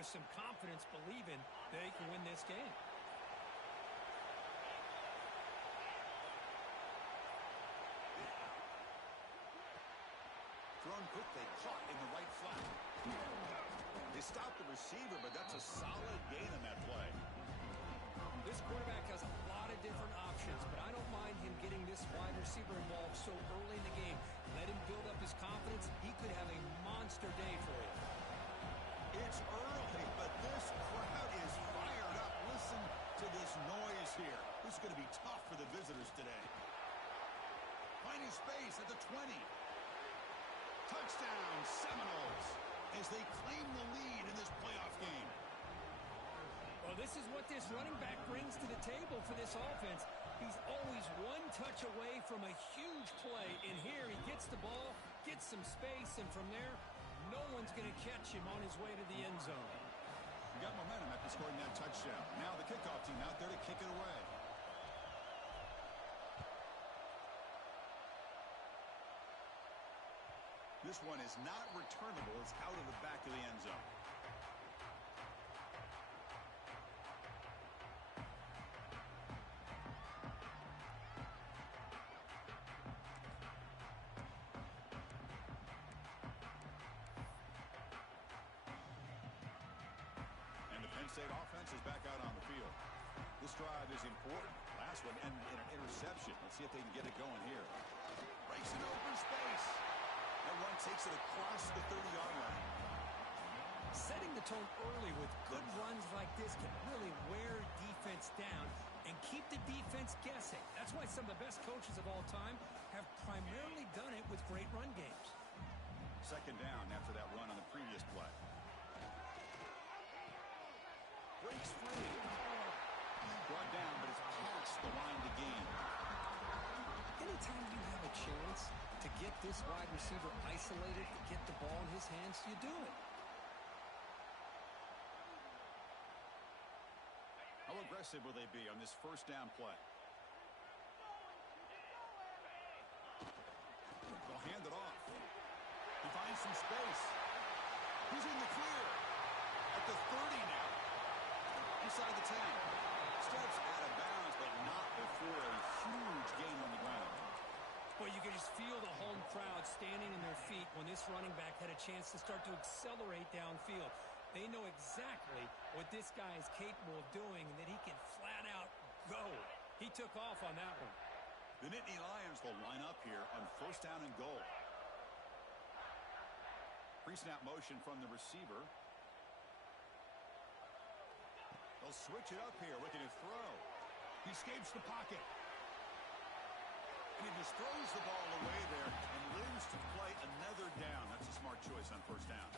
with some confidence, believing they can win this game. Thrown quickly, caught in the right flat. They stopped the receiver, but that's a solid gain on that play. This quarterback has a lot of different options, but I don't mind him getting this wide receiver involved so early in the game. Let him build up his confidence. He could have a monster day for you. It's early, but this crowd is fired up. Listen to this noise here. This is going to be tough for the visitors today. Finding space at the 20. Touchdown, Seminoles, as they claim the lead in this playoff game. Well, this is what this running back brings to the table for this offense. He's always one touch away from a huge play. And here he gets the ball, gets some space, and from there, no one's going to catch him on his way to the end zone. We got momentum after scoring that touchdown. Now the kickoff team out there to kick it away. This one is not returnable. It's out of the back of the end zone. And the Penn State offense is back out on the field. This drive is important. Last one ended in an interception. Let's see if they can get it going here. Breaks an open space. That run takes it across the 30-yard line. Setting the tone early with good runs like this can really wear defense down and keep the defense guessing. That's why some of the best coaches of all time have primarily done it with great run games. Second down after that run on the previous play. Breaks free. Brought down, but it's past the line to gain. Anytime you have a chance to get this wide receiver isolated, to get the ball in his hands, you do it. How aggressive will they be on this first down play? They'll hand it off. He finds some space. He's in the clear. At the 30 now. Inside the 10. Steps out of bounds, but not before a huge gain on the ground. Well, you can just feel the home crowd standing in their feet when this running back had a chance to start to accelerate downfield. They know exactly what this guy is capable of doing and that he can flat out go. He took off on that one. The Nittany Lions will line up here on first down and goal. Pre-snap motion from the receiver. They'll switch it up here, looking to throw. He escapes the pocket. And he just throws the ball away there and lives to play another down. That's a smart choice on first down.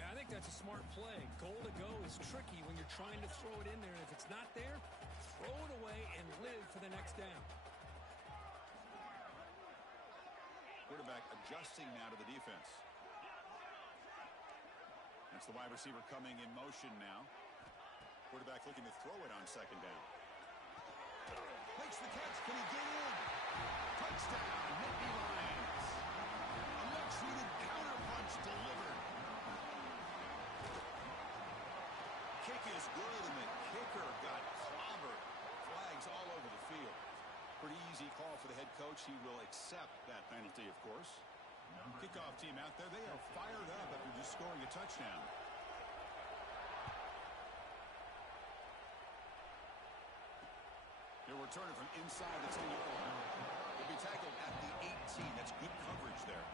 I think that's a smart play. Goal to go is tricky when you're trying to throw it in there. And if it's not there, throw it away and live for the next down. Quarterback adjusting now to the defense. That's the wide receiver coming in motion now. Quarterback looking to throw it on second down. Makes the catch. Can he get in? Touchdown, Nittany Lions. A much-needed counterpunch delivered. Kick is good, and the kicker got clobbered. Flags all over the field. Pretty easy call for the head coach. He will accept that penalty, of course. Kickoff team out there. They are fired up after just scoring a touchdown. They're returning from inside the 10-yard line. They'll be tackled at the 18. That's good coverage there.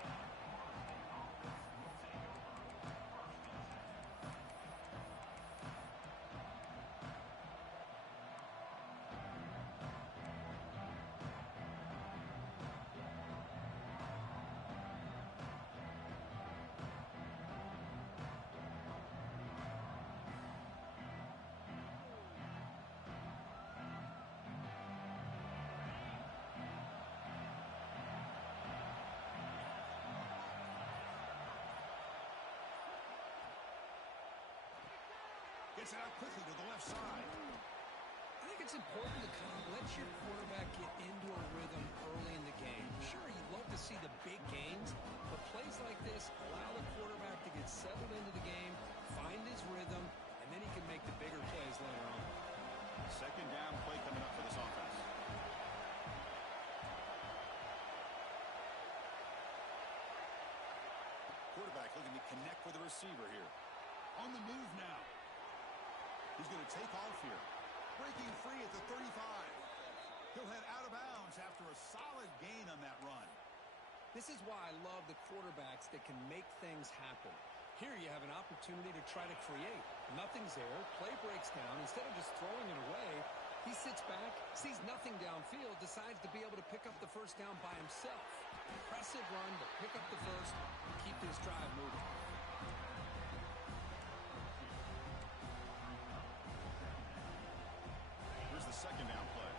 Gets it out quickly to the left side. I think it's important to kind of let your quarterback get into a rhythm early in the game. Sure, you'd love to see the big gains, but plays like this allow the quarterback to get settled into the game, find his rhythm, for the receiver here. On the move now. He's going to take off here. Breaking free at the 35. He'll head out of bounds after a solid gain on that run. This is why I love the quarterbacks that can make things happen. Here you have an opportunity to try to create. Nothing's there. Play breaks down. Instead of just throwing it away, he sits back, sees nothing downfield, decides to be able to pick up the first down by himself. Impressive run, but pick up the first and keep this drive moving. Here's the second down play.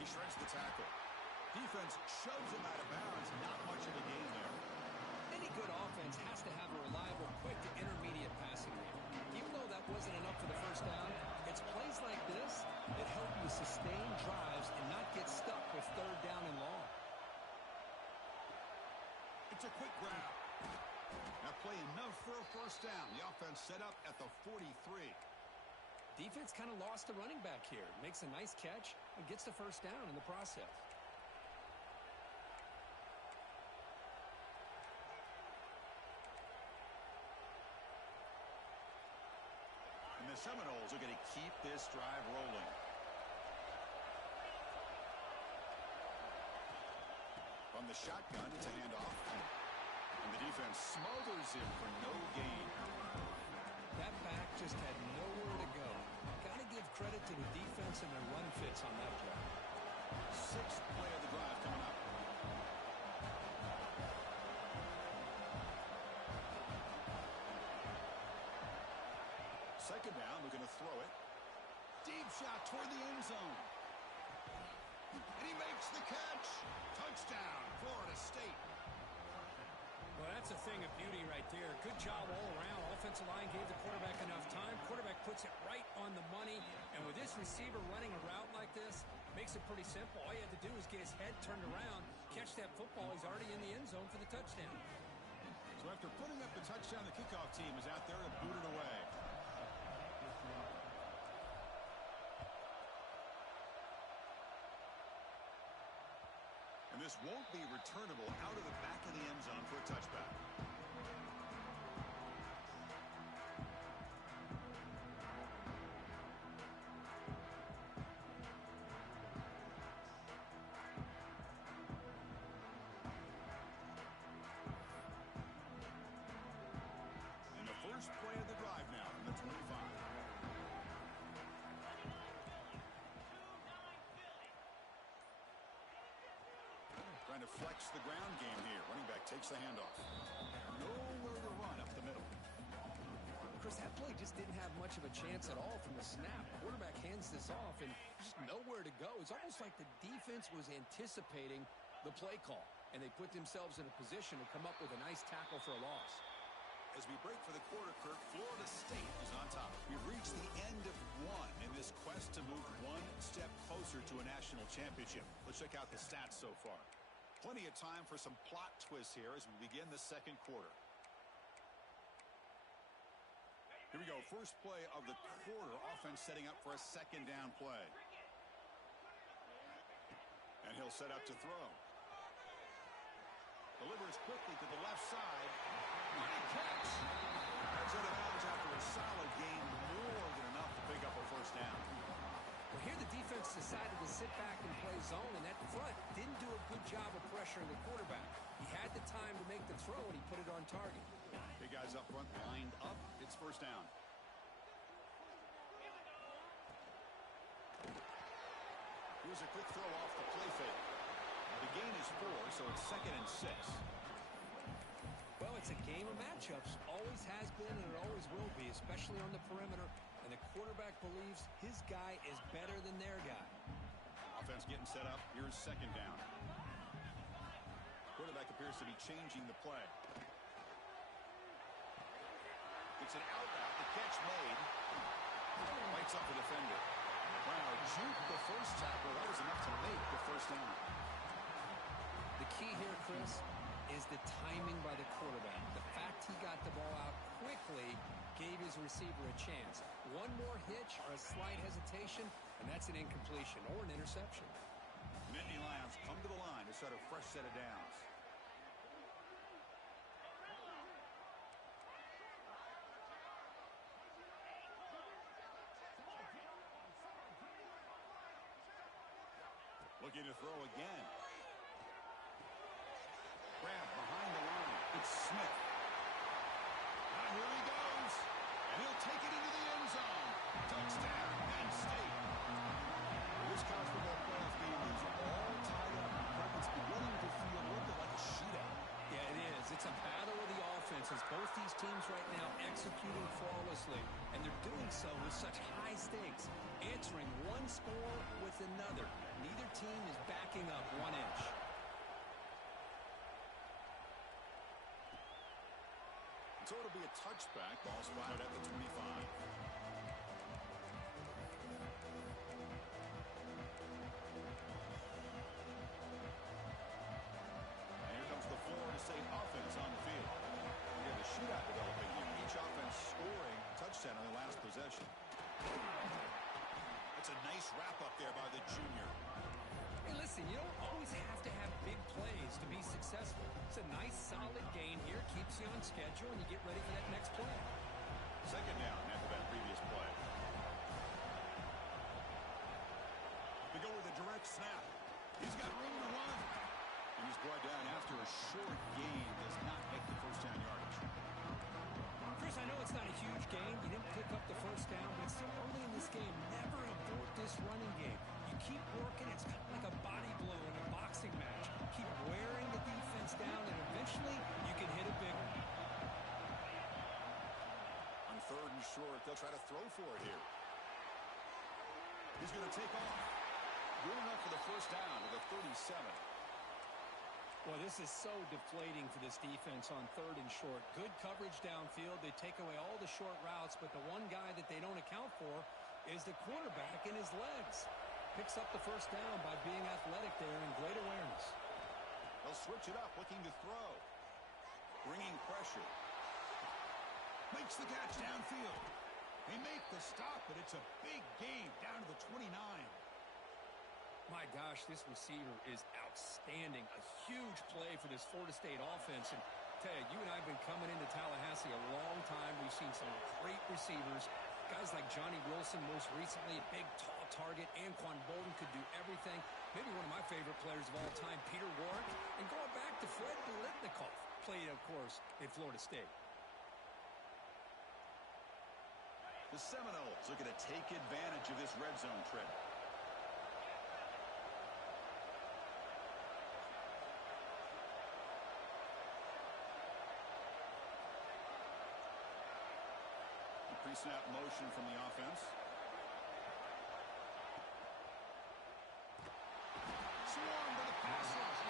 He shreds the tackle. Defense shoves him out of bounds. Not much of a gain there. Any good offense has to have a reliable, quick to intermediate passing game. Even though that wasn't enough for the first down, it's plays like this that help you sustain drives and not get stuck with third down and long. It's a quick grab. That play enough for a first down. The offense set up at the 43. Defense kind of lost the running back here. Makes a nice catch and gets the first down in the process. And the Seminoles are going to keep this drive rolling. From the shotgun, it's a handoff. And the defense smothers him for no gain. That back just had nowhere to go. Got to give credit to the defense and their run fits on that play. Sixth play of the drive coming up. Second down, we're going to throw it. Deep shot toward the end zone. And he makes the catch. Touchdown, Florida State. Well, that's a thing of beauty right there. Good job all around. Offensive line gave the quarterback enough time. Quarterback puts it right on the money. And with this receiver running a route like this, makes it pretty simple. All you have to do is get his head turned around, catch that football. He's already in the end zone for the touchdown. So after putting up the touchdown, the kickoff team is out there to boot it away. And this won't be returnable out of the back of the end zone for a touchback. And the first play of the drive now from the 25. Trying to flex the ground game here. Running back takes the handoff. Nowhere to run up the middle. Chris, that play just didn't have much of a chance at all from the snap. Quarterback hands this off and just nowhere to go. It's almost like the defense was anticipating the play call, and they put themselves in a position to come up with a nice tackle for a loss. As we break for the quarter, Kirk, Florida State is on top. We've reached the end of one in this quest to move one step closer to a national championship. Let's check out the stats so far. Plenty of time for some plot twists here as we begin the second quarter. Here we go. First play of the quarter. Offense setting up for a second down play. And he'll set up to throw. Delivers quickly to the left side. Great catch. That's out of bounds after a solid gain. More than enough to pick up a first down. Well, here the defense decided to sit back and play zone, and at the front didn't do a good job of pressuring the quarterback. He had the time to make the throw, and he put it on target. Big guys up front lined up. It's first down. Here's a quick throw off the play fake. The gain is 4, so it's 2nd and 6. Well, it's a game of matchups. Always has been, and it always will be, especially on the perimeter. And the quarterback believes his guy is better than their guy. Offense getting set up. Here's second down. Quarterback appears to be changing the play. It's an out route. The catch made. Lights up the defender. Wow, juked the first tackle. That was enough to make the first down. The key here, Chris, is the timing by the quarterback. The fact he got the ball out quickly gave his receiver a chance. one more hitch or a slight hesitation, and that's an incompletion or an interception. Nittany Lions come to the line to start a fresh set of downs. Looking to throw again. Grab behind the line. It's Smith. Now here he goes. And he'll take it into the end zone. Touchdown, Penn State. This college football playoff game is all tied up. It's beginning to feel a little bit like a shootout. Yeah, it is. It's a battle of the offenses. Both these teams right now executing flawlessly. And they're doing so with such high stakes. Answering one score with another. Neither team is backing up 1 inch. So it'll be a touchback. Ball spotted at the 25. And here comes the Florida State offense on the field. Again, the shootout developing here. Each offense scoring a touchdown on the last possession. That's a nice wrap up there by the junior. Hey, listen, you don't always have to have big plays to be successful. It's a nice, solid gain here. Keeps you on schedule, and you get ready for that next play. Second down after that previous play. They go with a direct snap. He's got room to run. And he's brought down after a short gain. Does not make the first down yardage. Chris, I know it's not a huge gain. You didn't pick up the first down, but it's still early in this game. Never abort this running game. You keep working. It's kind of like a body blow in a boxing match. Keep wearing the defense down, and eventually you can hit a big one. On third and short, they'll try to throw for it here. He's going to take off. Good enough for the first down to the 37. Well, this is so deflating for this defense on third and short. Good coverage downfield. They take away all the short routes, but the one guy that they don't account for is the quarterback in his legs. Picks up the first down by being athletic there and great awareness. They'll switch it up, looking to throw. Bringing pressure. Makes the catch downfield. They make the stop, but it's a big gain down to the 29. My gosh, this receiver is outstanding. A huge play for this Florida State offense. And Ted, you and I have been coming into Tallahassee a long time. We've seen some great receivers. Guys like Johnny Wilson, most recently, a big, tall target. Anquan Bolden could do everything. Maybe one of my favorite players of all time, Peter Warrick. And going back to Fred Biletnikoff, played, of course, at Florida State. The Seminoles looking to take advantage of this red zone trip. Pre-snap motion from the offense. Swarm to the pass rush.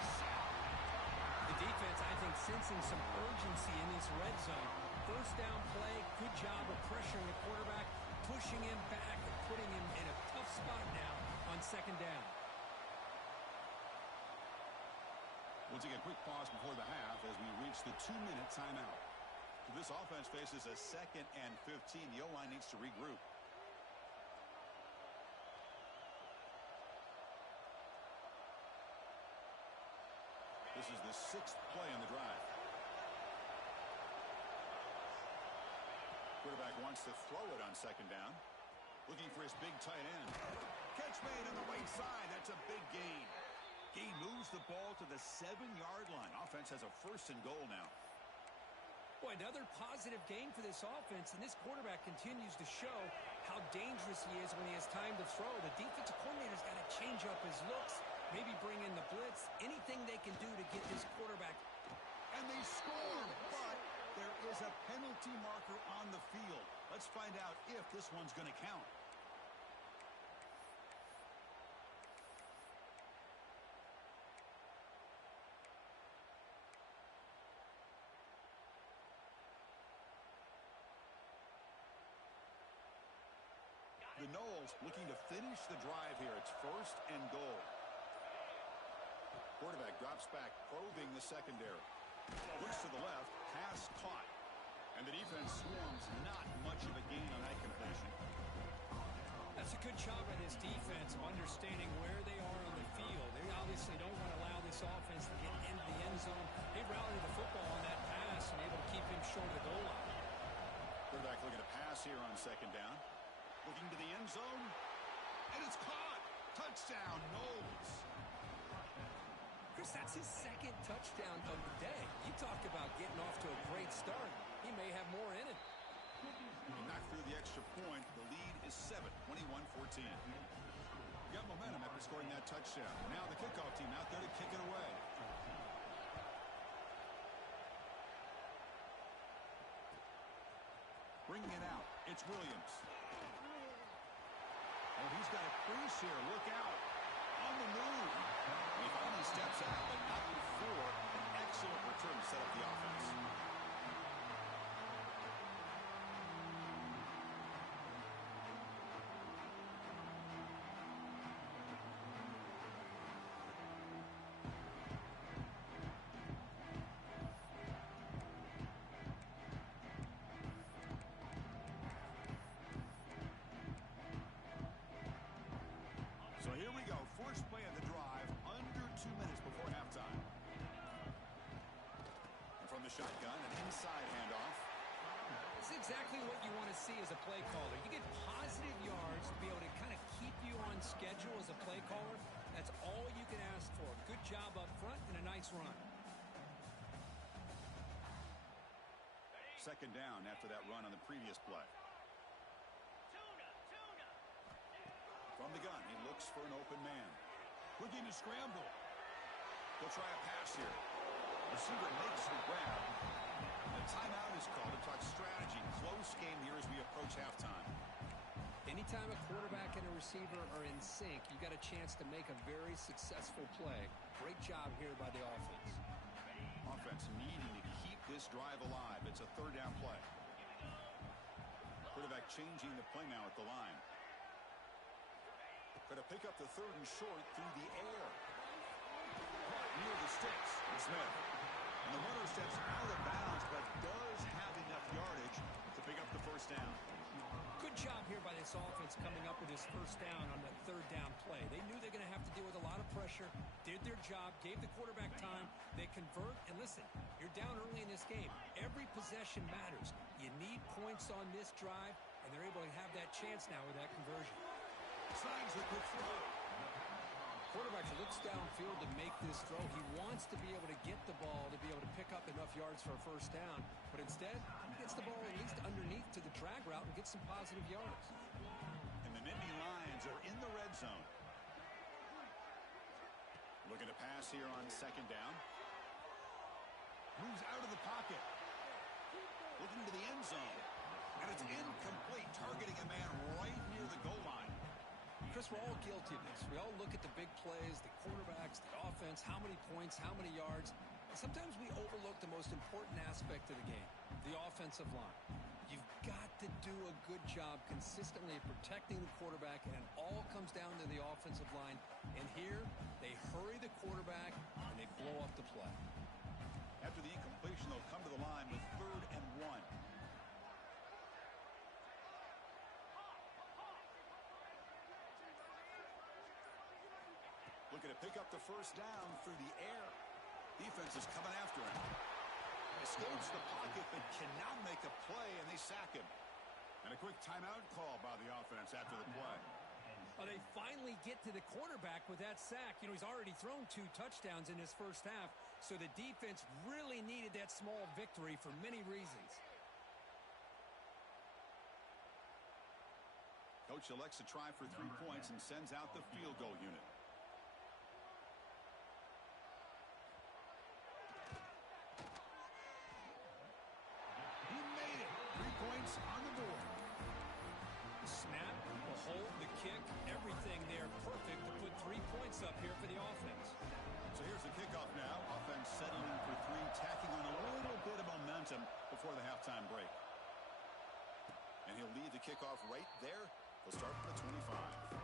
The defense, I think, sensing some urgency in this red zone. First down play, good job of pressuring the quarterback, pushing him back and putting him in a tough spot now on second down. We'll take a quick pause before the half as we reach the 2-minute timeout. This offense faces a 2nd and 15. The O-line needs to regroup. This is the 6th play on the drive. Quarterback wants to throw it on second down. Looking for his big tight end. Catch made on the right side. That's a big gain. Gain moves the ball to the 7-yard line. Offense has a 1st and goal now. Boy, another positive game for this offense, and this quarterback continues to show how dangerous he is when he has time to throw. The defensive coordinator's got to change up his looks, maybe bring in the blitz, anything they can do to get this quarterback. And they score, but there is a penalty marker on the field. Let's find out if this one's going to count. The Noles looking to finish the drive here. It's 1st and goal. Quarterback drops back, probing the secondary. Looks to the left, pass caught. And the defense swarms not much of a gain on that completion. That's a good job by this defense of understanding where they are on the field. They obviously don't want to allow this offense to get into the end zone. They rallied the football on that pass and able to keep him short of the goal line. Quarterback looking to pass here on second down. Looking to the end zone. And it's caught. Touchdown, Knowles. Chris, that's his second touchdown of the day. You talk about getting off to a great start. He may have more in it. He knocked through the extra point. The lead is 7, 21-14. Got momentum after scoring that touchdown. Now the kickoff team out there to kick it away. Bringing it out. It's Williams. Oh, he's got a crease here. Look out. On the move. He finally steps out, but not before an excellent return to set up the offense. So here we go. First play of the drive, under 2 minutes before halftime. And from the shotgun, an inside handoff. It's exactly what you want to see as a play caller. You get positive yards to be able to kind of keep you on schedule as a play caller. That's all you can ask for. Good job up front and a nice run. Second down after that run on the previous play. From the gun, he looks for an open man. Looking to scramble. He'll try a pass here. Receiver makes the grab. The timeout is called to talk strategy. Close game here as we approach halftime. Anytime a quarterback and a receiver are in sync, you got a chance to make a very successful play. Great job here by the offense. Offense needing to keep this drive alive. It's a third down play. Quarterback changing the play now at the line. Going to pick up the third and short through the air. Near the sticks. Smith. And the runner steps out of bounds, but does have enough yardage to pick up the first down. Good job here by this offense coming up with his first down on that third down play. They knew they're going to have to deal with a lot of pressure, did their job, gave the quarterback time. They convert, and listen, you're down early in this game. Every possession matters. You need points on this drive, and they're able to have that chance now with that conversion. Signs the quick throw. Quarterback looks downfield to make this throw. He wants to be able to get the ball to be able to pick up enough yards for a first down. But instead, he gets the ball at least underneath to the drag route and gets some positive yards. And the Nittany Lions are in the red zone. Looking to pass here on second down. Moves out of the pocket. Looking to the end zone. And it's incomplete, targeting a man right near the goal line. Chris, we're all guilty of this. We all look at the big plays, the quarterbacks, the offense, how many points, how many yards. And sometimes we overlook the most important aspect of the game, the offensive line. You've got to do a good job consistently protecting the quarterback, and it all comes down to the offensive line. And here, they hurry the quarterback, and they blow up the play. After the incompletion, they'll come to the line with 3rd and 1. Looking to pick up the first down through the air. Defense is coming after him. Escapes the pocket, but cannot make a play, and they sack him. And a quick timeout call by the offense after the play. Well, they finally get to the quarterback with that sack. You know, he's already thrown 2 touchdowns in his first half, so the defense really needed that small victory for many reasons. Coach elects to try for 3 points and sends out the field goal unit. He made it. 3 points on the board. The snap, the hold, the kick, everything there perfect to put 3 points up here for the offense. So here's the kickoff now. Offense settling for 3, tacking on a little bit of momentum before the halftime break. And he'll lead the kickoff right there. He'll start from the 25.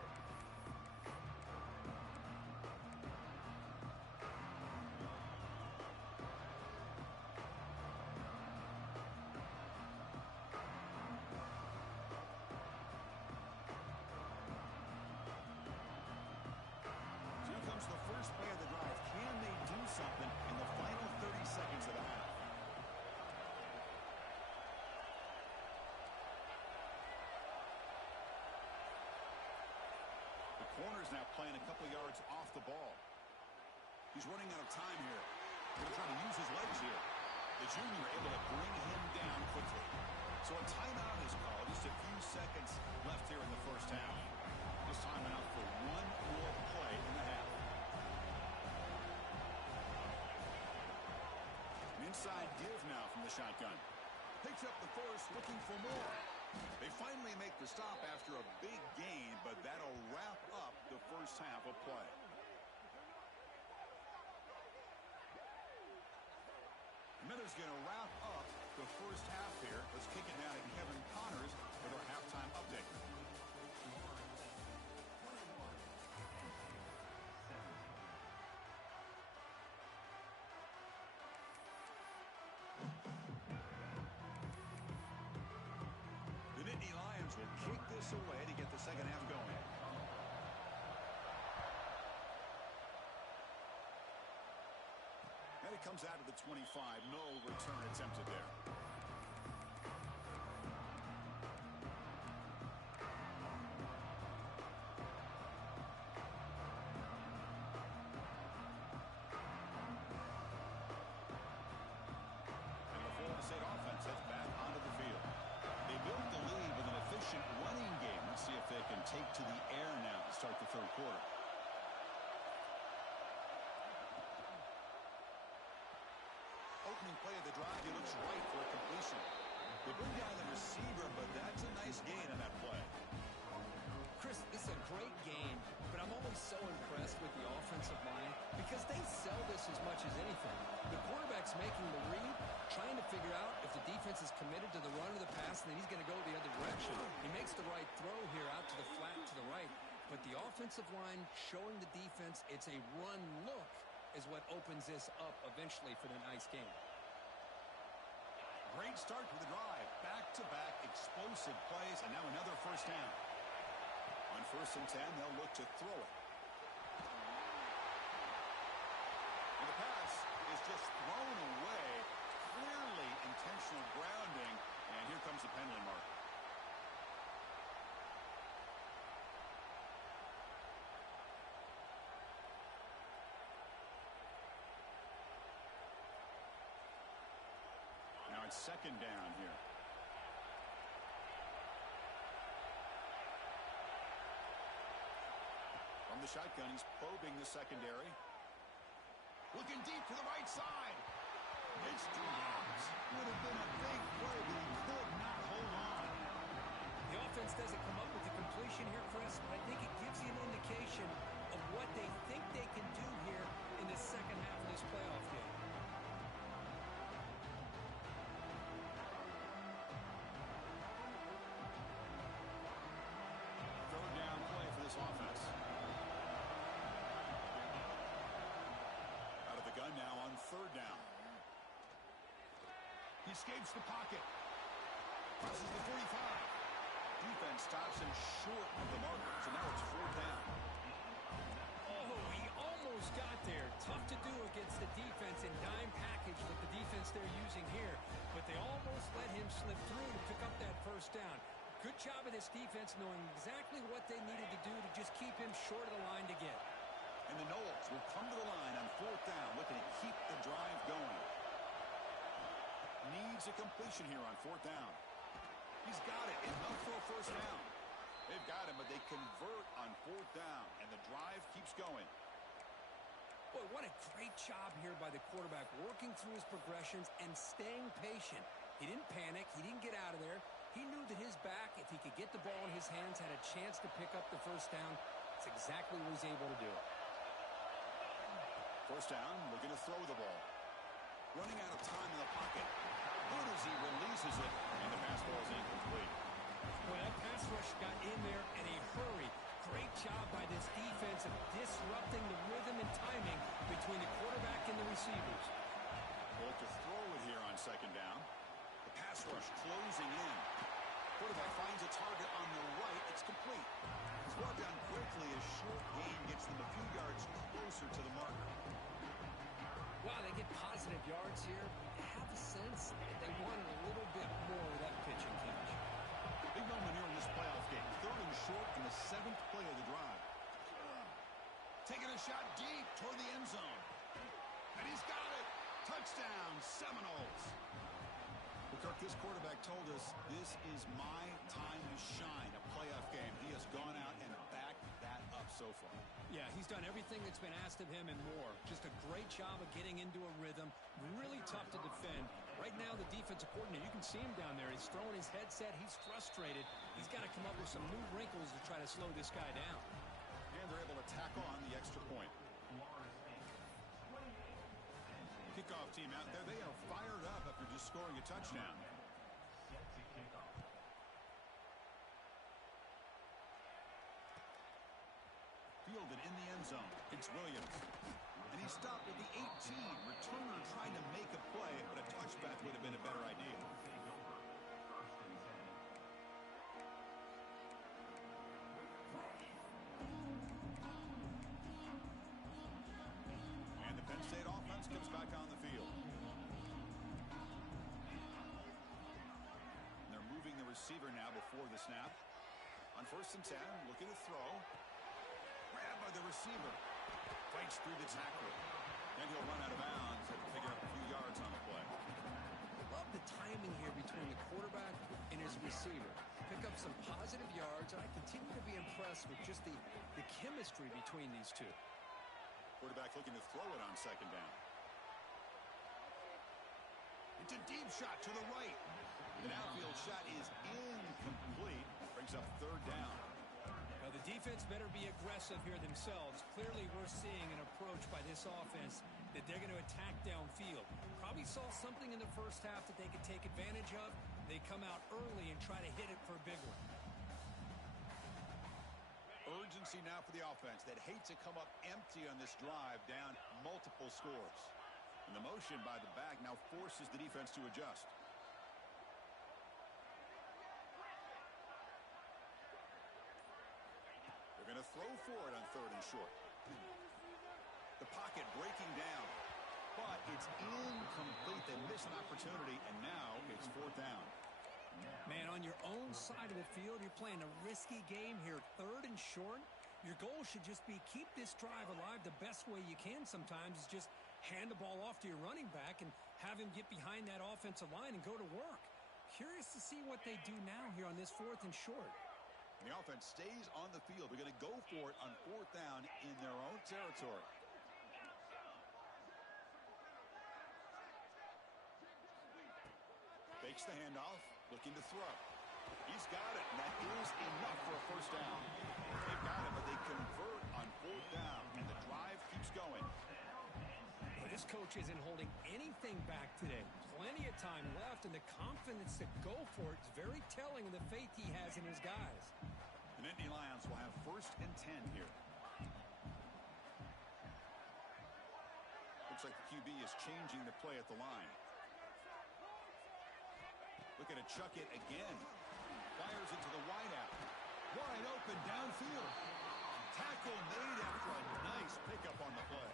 corner's now playing a couple yards off the ball. He's running out of time here. Going to try to use his legs here. The junior able to bring him down quickly. So a timeout is called. Just a few seconds left here in the first half. This time out for one more play in the half. An inside give now from the shotgun. Picks up the first, looking for more. They finally make the stop after a big gain, but that'll wrap up the first half of play. Miller's going to wrap up the first half here. Let's kick it down to Kevin Connors with our halftime update. The Nittany Lions will kick this away to get the second half going. And it comes out of the 25. No return attempted there. And the Florida State offense heads back onto the field. They built the lead with an efficient running game. Let's see if they can take to the air now to start the third quarter. Opening play of the drive, he looks right for a completion. They bring down the receiver, but that's a nice gain on that play. Chris, this is a great game, but I'm always so impressed with the offensive line because they sell this as much as anything. The quarterback's making the read, trying to figure out if the defense is committed to the run or the pass, and then he's going to go the other direction. He makes the right throw here out to the flat to the right, but the offensive line showing the defense it's a run look is what opens this up eventually for the nice game. Great start to the drive. Back-to-back explosive plays, and now another first down. On 1st and 10, they'll look to throw it. And the pass is just thrown away. Clearly intentional grounding, and here comes the penalty mark. Now it's second down here. From the shotgun, he's probing the secondary. Looking deep to the right side. It's dropped. Would have been a big play, but he could not hold on. The offense doesn't come up with the completion here, Chris, but I think it gives you an indication of what they think they can do here in the second half of this playoff game. Third down play for this offense. Out of the gun now on third down. He escapes the pocket. Crosses the 45. Defense stops him short of the marker, so now it's fourth down. Oh, he almost got there. Tough to do against the defense in dime package with the defense they're using here, but they almost let him slip through to pick up that first down. Good job of this defense knowing exactly what they needed to do to just keep him short of the line to get. And the Noles will come to the line on fourth down, looking to keep the drive going. Needs a completion here on fourth down. He's got it. Enough for a first down. They've got him, but they convert on fourth down, and the drive keeps going. Boy, what a great job here by the quarterback, working through his progressions and staying patient. He didn't panic. He didn't get out of there. He knew that his back, if he could get the ball in his hands, had a chance to pick up the first down. That's exactly what he's able to do. First down, looking to throw the ball. Running out of time in the pocket. Good as he releases it, and the pass ball is incomplete. Well, that pass rush got in there in a hurry. Great job by this defense of disrupting the rhythm and timing between the quarterback and the receivers. Well, to throw it here on second down. The pass rush closing in. Quarterback finds a target on the right. It's complete. It's brought down quickly as short gain gets them a few yards closer to the marker. Wow, they get positive yards here. I have a sense they wanted a little bit more of that pitching catch. Big moment here in this playoff game. Third and short in the 7th play of the drive. Taking a shot deep toward the end zone. And he's got it. Touchdown, Seminoles. Well, Kirk, this quarterback told us this is my time to shine, a playoff game. He has gone out and backed that up so far. Yeah, he's done everything that's been asked of him and more. Just a great job of getting into a rhythm. Really tough to defend. Right now, the defensive coordinator, you can see him down there. He's throwing his headset. He's frustrated. He's got to come up with some new wrinkles to try to slow this guy down. And they're able to tack on the extra point. Kickoff team out there. They are fired up after just scoring a touchdown. Fielded in the end zone. It's Williams. And he stopped at the 18. Returner trying to make a play, but a touchback would have been a better idea. And the Penn State offense comes back on the field. And they're moving the receiver now before the snap. On 1st and 10, looking to throw. Grabbed by the receiver. Fights through the tackle. And he'll run out of bounds and pick up a few yards on the play. Love the timing here between the quarterback and his receiver. Pick up some positive yards, and I continue to be impressed with just the chemistry between these two. Quarterback looking to throw it on 2nd down. It's a deep shot to the right. An outfield shot is incomplete. Brings up 3rd down. Now the defense better be aggressive here themselves. Clearly we're seeing an approach by this offense that they're going to attack downfield. Probably saw something in the first half that they could take advantage of. They come out early and try to hit it for a big one. Urgency now for the offense that hate to come up empty on this drive, down multiple scores. And the motion by the back now forces the defense to adjust. They're going to throw for it on 3rd and short. The pocket breaking down, but it's incomplete. They miss an opportunity, and now it's 4th down. Man, on your own side of the field, you're playing a risky game here. 3rd and short. Your goal should just be keep this drive alive the best way you can sometimes is just hand the ball off to your running back and have him get behind that offensive line and go to work. Curious to see what they do now here on this 4th and short. The offense stays on the field. They're going to go for it on 4th down in their own territory. Fakes the handoff, looking to throw. He's got it, and that is enough for a 1st down. They've got it, but they convert on 4th down, and the drive keeps going. Well, this coach isn't holding anything back today. Plenty of time left, and the confidence to go for it is very telling of the faith he has in his guys. The Nittany Lions will have 1st and 10 here. Looks like the QB is changing the play at the line. Looking to chuck it again. Fires into the wideout. Wide open downfield. Tackle made after a nice pickup on the play.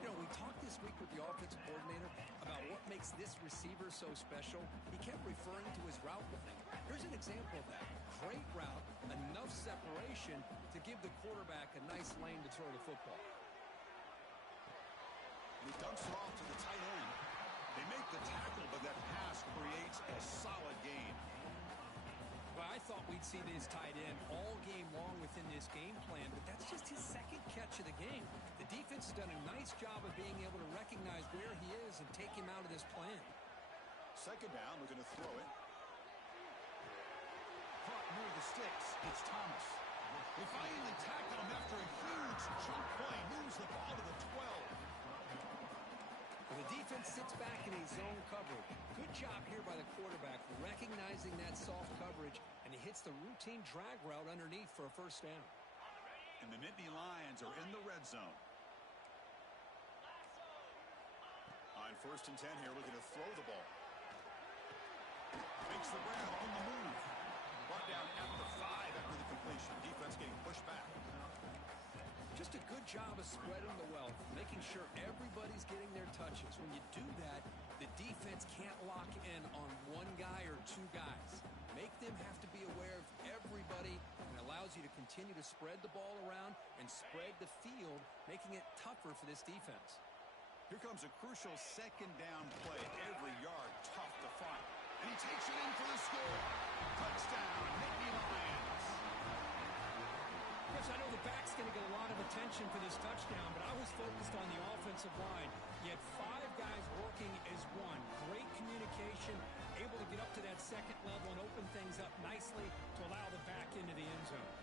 You know, we talked this week with the offensive coordinator about what makes this receiver so special. He kept referring to his route running. Here's an example of that. Great route, enough separation to give the quarterback a nice lane to throw the football. And he dumps it off to the tight end. They make the tackle, but that pass creates a solid gain. Well, I thought we'd see this tight end all game long within this game plan, but that's just his 2nd catch of the game. The defense has done a nice job of being able to recognize where he is and take him out of this plan. 2nd down, looking to throw it. Caught near the sticks. It's Thomas. They finally tackle him after a huge chunk play. Moves the ball to the 12. The defense sits back in a zone coverage. Good job here by the quarterback recognizing that soft coverage, and he hits the routine drag route underneath for a 1st down. And the Nittany Lions are in the red zone. On 1st and 10 here, looking to throw the ball. Makes the grab on the move. Brought down at the 5 after the completion. Defense getting pushed back. Just a good job of spreading the wealth, making sure everybody's getting their touches. When you do that, the defense can't lock in on one guy or 2 guys. Make them have to be aware of everybody, and allows you to continue to spread the ball around and and spread the field, making it tougher for this defense. Here comes a crucial second down play. Every yard tough to find. And he takes it in for the score. Touchdown, Nittany Lions. Chris, I know the back's going to get a lot of attention for this touchdown, but I was focused on the offensive line. You had 5 guys working as one. Great communication, able to get up to that second level and open things up nicely to allow the back into the end zone.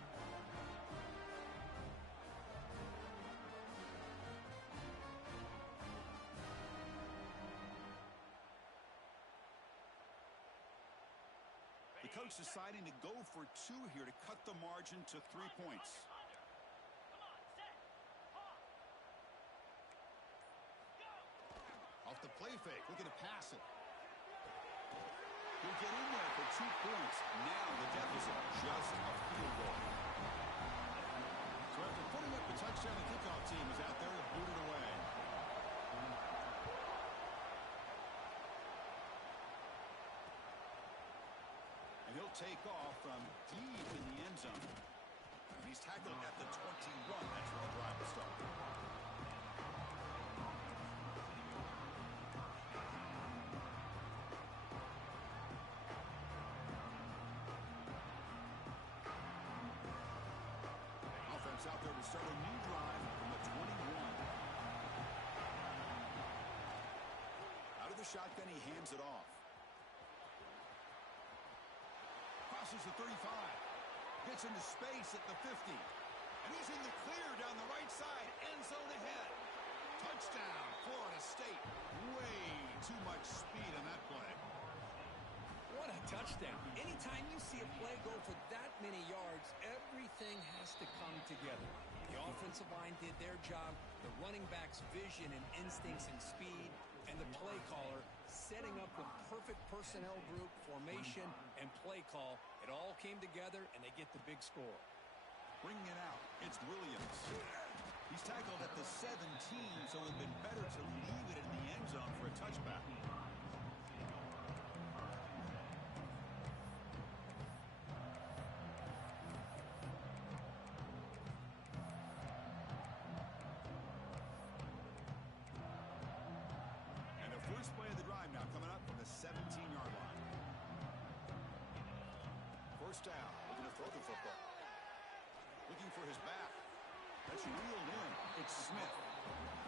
The coach deciding to go for 2 here to cut the margin to 3 points. Off the play fake, looking to pass it. He'll get in there for 2 points. Now the deficit, just a field goal. So after putting up the touchdown, the kickoff team is out there to boot it away. And he'll take off from deep in the end zone. And he's tackled at the 21. That's where the drive will start. Offense out there to start a new drive from the 21. Out of the shotgun, he hands it off. Crosses the 35. Gets into space at the 50. And he's in the clear down the right side. End zone ahead. Touchdown, Florida State. Way too much speed on that play. What a touchdown. Anytime you see a play go for that many yards, everything has to come together. The offensive line did their job, the running back's vision and instincts and speed, and the play caller setting up the perfect personnel group, formation, and play call. It all came together, and they get the big score. Bringing it out, it's Williams. He's tackled at the 17, so it would have been better to leave it in the end zone for a touchback. And the first play of the drive now coming up from the 17-yard line. First down, looking to throw the football. Looking for his back. That's reeled in. It's Smith.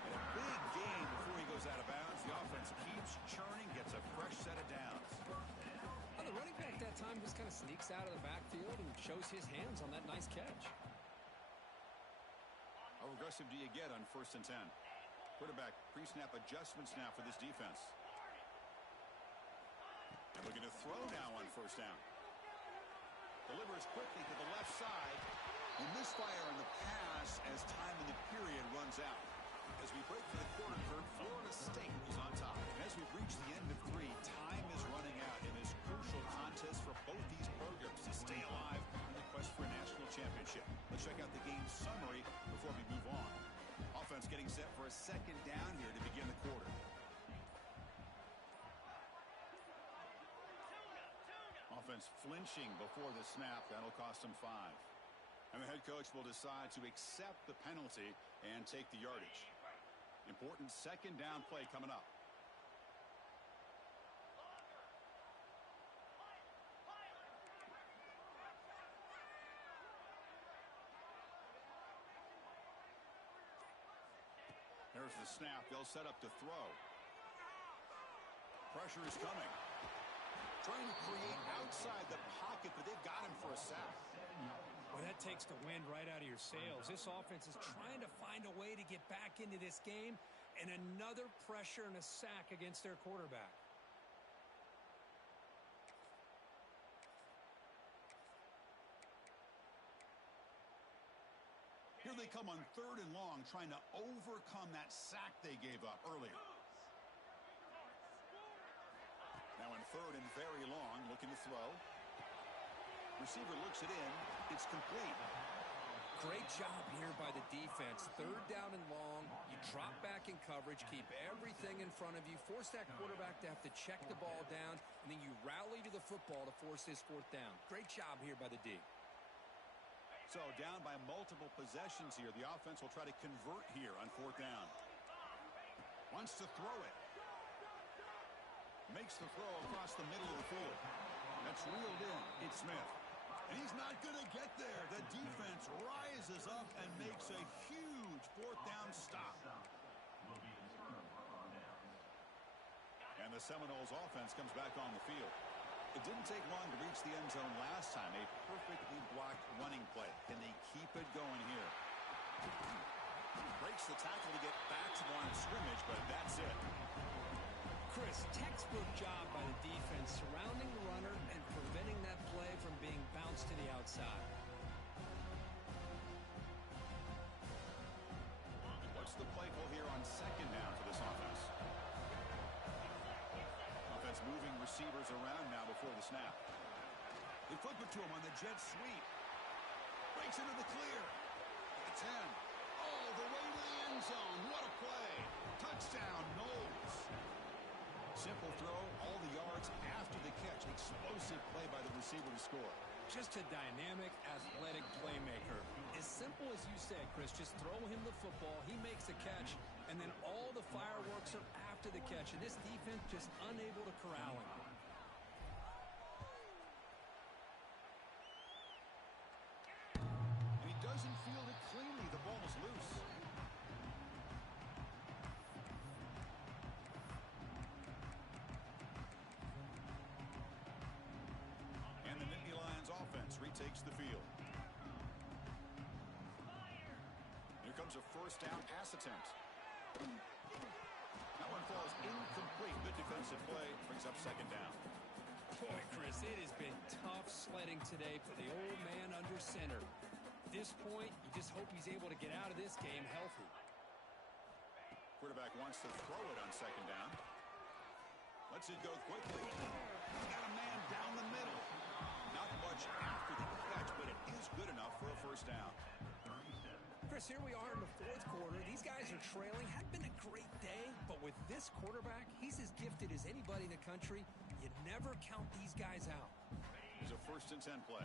And a big gain before he goes out of bounds. The offense keeps churning, gets a fresh set of downs. Well, the running back that time just kind of sneaks out of the backfield and shows his hands on that nice catch. How aggressive do you get on 1st and 10? Quarterback pre-snap adjustments now for this defense. And looking to throw now on 1st down. Delivers quickly to the left side. And misfire on the pass as time in the period runs out. As we break for the quarter curve, Florida State is on top. And as we reach the end of 3, time is running out in this crucial contest for both these programs to stay alive in the quest for a national championship. Let's check out the game summary before we move on. Offense getting set for a 2nd down here to begin the quarter. Offense flinching before the snap. That'll cost them 5. And the head coach will decide to accept the penalty and take the yardage. Important 2nd down play coming up. There's the snap. They'll set up to throw. Pressure is coming. Trying to create outside the pocket, but they've got him for a sack. Well, that takes the wind right out of your sails. This offense is trying to find a way to get back into this game, and another pressure and a sack against their quarterback. Here they come on 3rd and long, trying to overcome that sack they gave up earlier. Now in 3rd and very long, looking to throw. Receiver looks it in. It's complete. Great job here by the defense. 3rd down and long. You drop back in coverage, keep everything in front of you, force that quarterback to have to check the ball down, and then you rally to the football to force this 4th down. Great job here by the D. So down by multiple possessions here. The offense will try to convert here on 4th down. Wants to throw it. Makes the throw across the middle of the field. That's reeled in. It's Smith. And he's not going to get there. The defense rises up and makes a huge 4th down stop. And the Seminoles offense comes back on the field. It didn't take long to reach the end zone last time. A perfectly blocked running play. Can they keep it going here? Breaks the tackle to get back to the line of scrimmage, but that's it. Chris, textbook job by the defense surrounding the runner and preventing that play from being bounced to the outside. What's the play call here on 2nd down for this offense? Offense moving receivers around now before the snap. They flip it to him on the jet sweep. Breaks into the clear. The 10. All the way to the end zone. What a play. Touchdown, Knowles. Simple throw, all the yards after the catch. Explosive play by the receiver to score. Just a dynamic, athletic playmaker. As simple as you said, Chris, just throw him the football, he makes the catch, and then all the fireworks are after the catch. And this defense just unable to corral him. And he doesn't field it cleanly. The ball is loose. Retakes the field. Here comes a 1st down pass attempt. That one falls incomplete. Good defensive play. Brings up 2nd down. Boy, Chris, it has been tough sledding today for the old man under center. At this point, you just hope he's able to get out of this game healthy. Quarterback wants to throw it on 2nd down. Lets it go quickly. He's got a man down the middle. Not much after the catch, but it is good enough for a 1st down. Chris, here we are in the 4th quarter. These guys are trailing. Had been a great day, but with this quarterback, he's as gifted as anybody in the country. You never count these guys out. Here's a 1st and 10 play.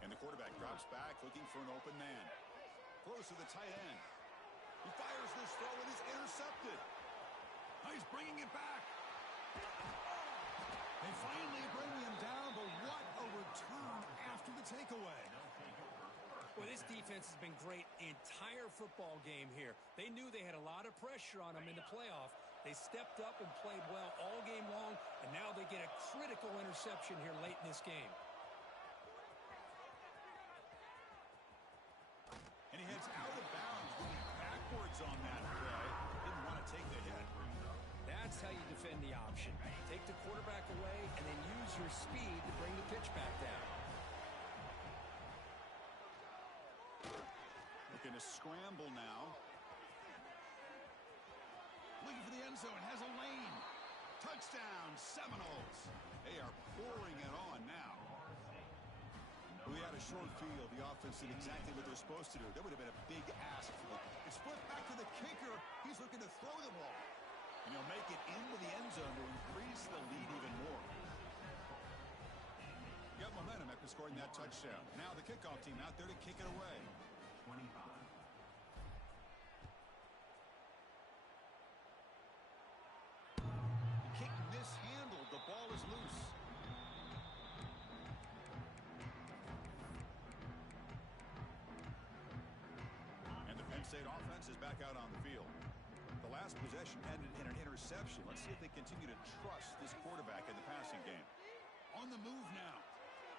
And the quarterback drops back, looking for an open man. Throws to the tight end. He fires this throw, and is intercepted. Now he's bringing it back. They finally bring him down, but what a return after the takeaway. Well, this defense has been great the entire football game here. They knew they had a lot of pressure on them in the playoff. They stepped up and played well all game long, and now they get a critical interception here late in this game. And he heads out of bounds, moving backwards on that play. Didn't want to take the hit. That's how you defend the option. Take the quarterback away and then use your speed to bring the pitch back down. Looking to scramble now. Looking for the end zone. Has a lane. Touchdown, Seminoles. They are pouring it on now. We had a short field. The offense did exactly what they're supposed to do. That would have been a big ask. It's flipped back to the kicker. He's looking to throw the ball. And he'll make it into the end zone to increase the lead even more. Got momentum after scoring that touchdown. Now the kickoff team out there to kick it away. 25. Kick mishandled. The ball is loose. And the Penn State offense is back out on the field. The last possession ended in an interception. Let's see if they continue to trust this quarterback in the passing game. On the move now.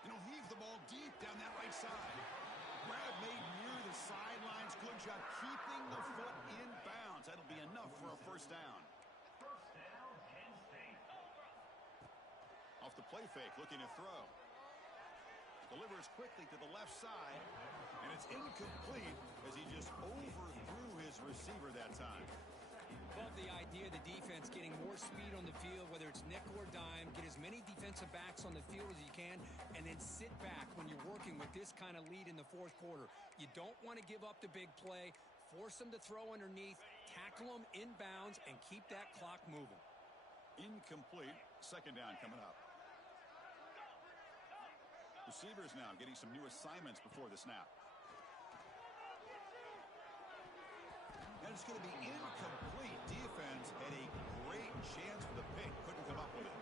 And he'll heave the ball deep down that right side. Grab made near the sidelines. Good job keeping the foot in bounds. That'll be enough for a 1st down. Off the play fake, looking to throw. Delivers quickly to the left side. And it's incomplete as he just overthrew his receiver that time. Love the idea of the defense getting more speed on the field, whether it's nickel or dime. Get as many defensive backs on the field as you can, and then sit back when you're working with this kind of lead in the 4th quarter. You don't want to give up the big play. Force them to throw underneath, tackle them inbounds, and keep that clock moving. Incomplete. 2nd down coming up. Receivers now getting some new assignments before the snap. And it's going to be incomplete. Defense had a great chance for the pick. Couldn't come up with it.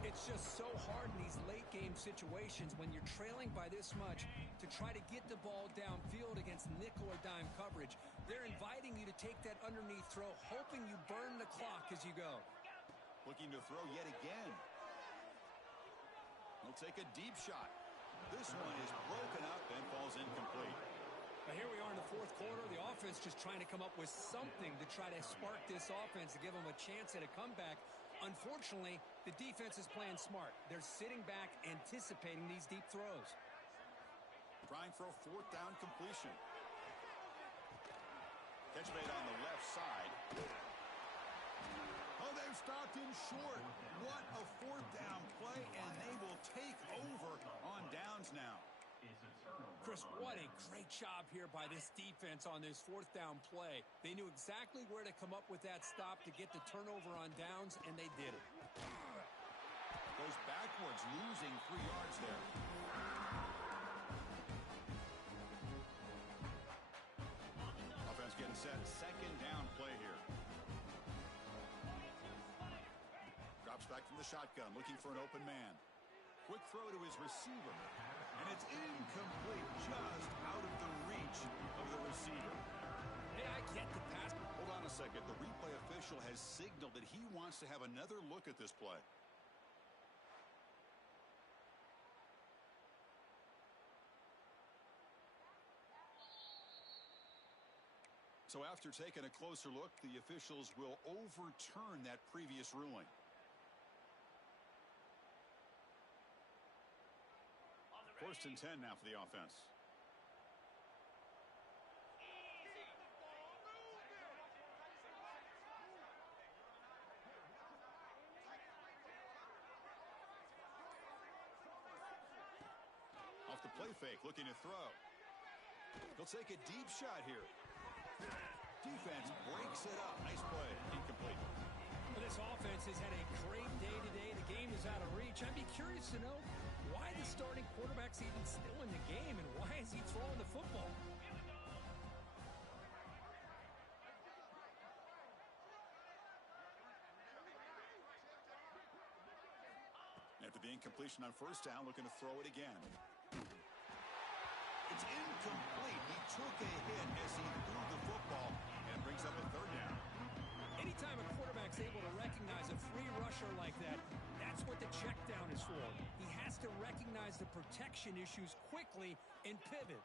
It's just so hard in these late-game situations when you're trailing by this much to try to get the ball downfield against nickel or dime coverage. They're inviting you to take that underneath throw, hoping you burn the clock as you go. Looking to throw yet again. He'll take a deep shot. This one is broken up and falls incomplete. Now here we are in the fourth quarter. The offense just trying to come up with something to try to spark this offense to give them a chance at a comeback. Unfortunately, the defense is playing smart. They're sitting back, anticipating these deep throws. Trying for a fourth down completion. Catch made on the left side. Oh, they've stopped him short. What a fourth down play, and they will take over on downs now. Chris, what a great job here by this defense on this fourth down play. They knew exactly where to come up with that stop to get the turnover on downs, and they did it. Goes backwards, losing 3 yards there. Offense getting set. Second down play here. Drops back from the shotgun, looking for an open man. Quick throw to his receiver. And it's incomplete, just out of the reach of the receiver. Hey, I get the pass. Hold on a second. The replay official has signaled that he wants to have another look at this play. So after taking a closer look, the officials will overturn that previous ruling. First and 10 now for the offense. Off the play fake, looking to throw. He'll take a deep shot here. Defense breaks it up. Nice play. Incomplete. Well, this offense has had a great day today. The game is out of reach. I'd be curious to know why the starting quarterback's even still in the game and why is he throwing the football? After the incompletion on first down, looking to throw it again. It's incomplete. He took a hit as he threw the football and brings up a third down. Anytime a quarterback's able to recognize a free rusher like that, that's what the check down is for. He has to recognize the protection issues quickly and pivot.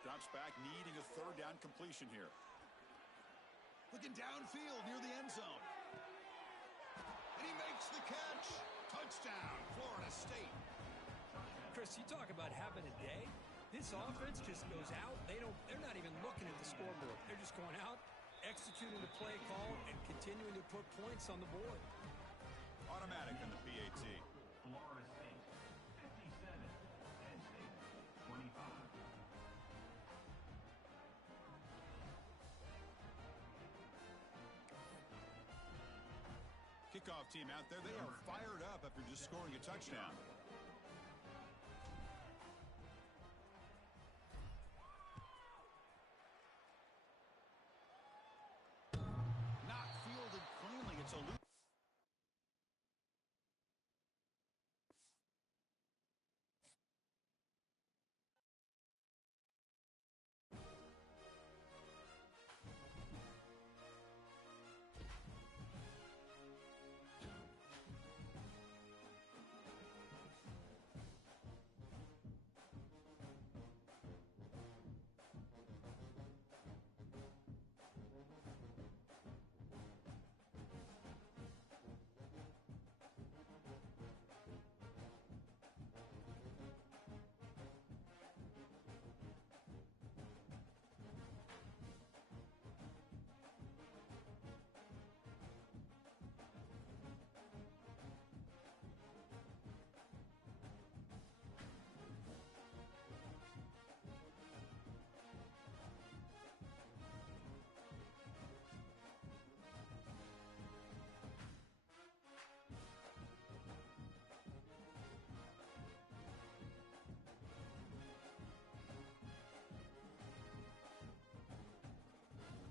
Drops back, needing a third down completion here. Looking downfield near the end zone. And he makes the catch. Touchdown, Florida State. Chris, you talk about having a day. This offense just goes out. They're not even looking at the scoreboard. They're just going out, executing the play call, and continuing to put points on the board. Automatic on the PAT. Florida State, 57. Penn State, 25. Kickoff team out there. They are fired up after just scoring a touchdown.